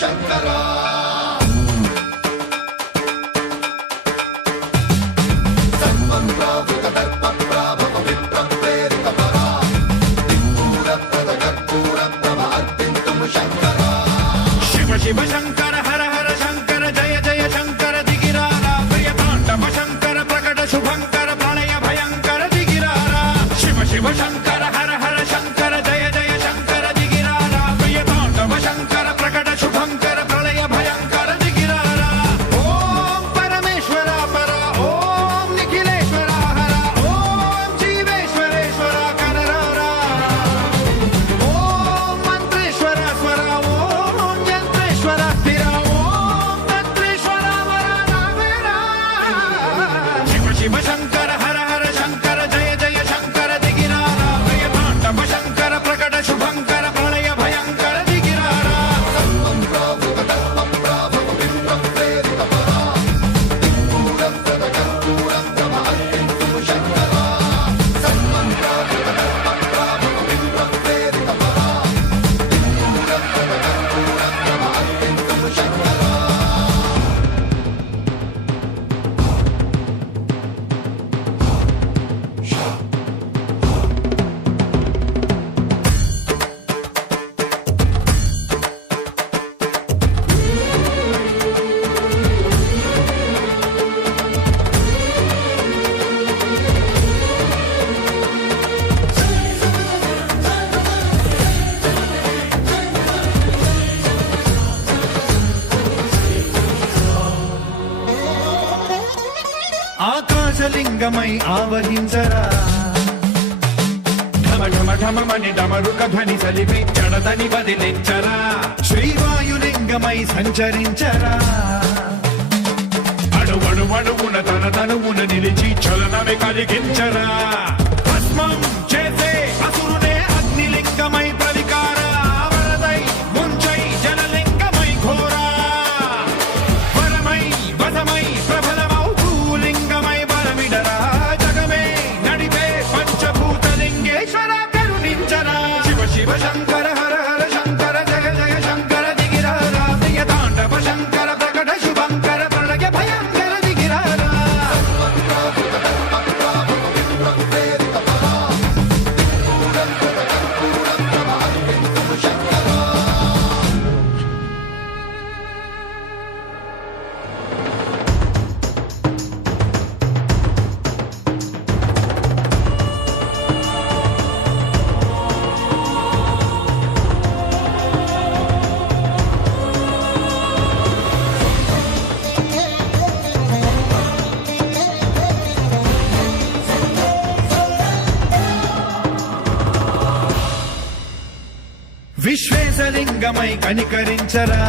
శంకరా శివ శంకర హర హర శంకర జయ జయ శంకర దిగిరారా ప్రియతాండవ శంకర ప్రకట శుభంకర ప్రళయ భయంకర దిగిరారా శివ శివ శంకర హర హర శంకర జయ జయ శంకర దిగిరారా ప్రియతాండవ శంకర ప్రకట శుభంకర ప్రళయ భయంకర దిగిరారా ఓం పరమేశ్వర పర ఓం నిఖిలేశ్వర హర ఓం జీవేశ్వరేశ్వర కనరారా ఓం మంత్రేశ్వర స్వర ఓం యంత్రేశ్వర స్థిర ఓం తంత్రేశ్వర వరదావేరా శివ శివ శంకర హర హర శంకర జయ జయ శంకర దిగిరారా ప్రియతాండవ శంకర ప్రకట శుభంకర ప్రళయ భయంకర దిగిరారా ఆకాశలింగమై ఆవహించరా ఢమ ఢమ ఢమమని డమరుక ధ్వని సలిపి జడదని వదిలించరా శ్రీవాయులింగమై సంచరించరా అణువణువున తన తనువున నిలిచి చలనమే కలిగించరా భస్మం చేసే అసురునే అగ్నిలింగమై ప్రవికారా వరదై ముంచై జలలింగమై ఘోరా వరమై వదమై ప్రబలమౌ భూలింగమై బలమిడరా జగమే నడిపే పంచభూతలింగేశ్వర కరుణించరా శివ శివ శంకర హర హర శంకర జయ జయ శంకర దిగిరారా ప్రియతాండవ శంకర ప్రకట శుభంకర ప్రళయ భయంకర దిగిరారా విశ్వేశలింగమై కనికరించరా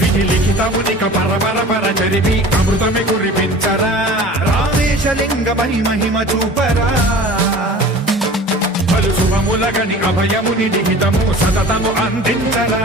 విధి లిఖితమునిక పరపర పర చరిపి అమృతమి కురిపించరా రామేశలింగమై మహిమ చూపరా పలు శుభములగని అభయముని లిఖితము సతతము అందించరా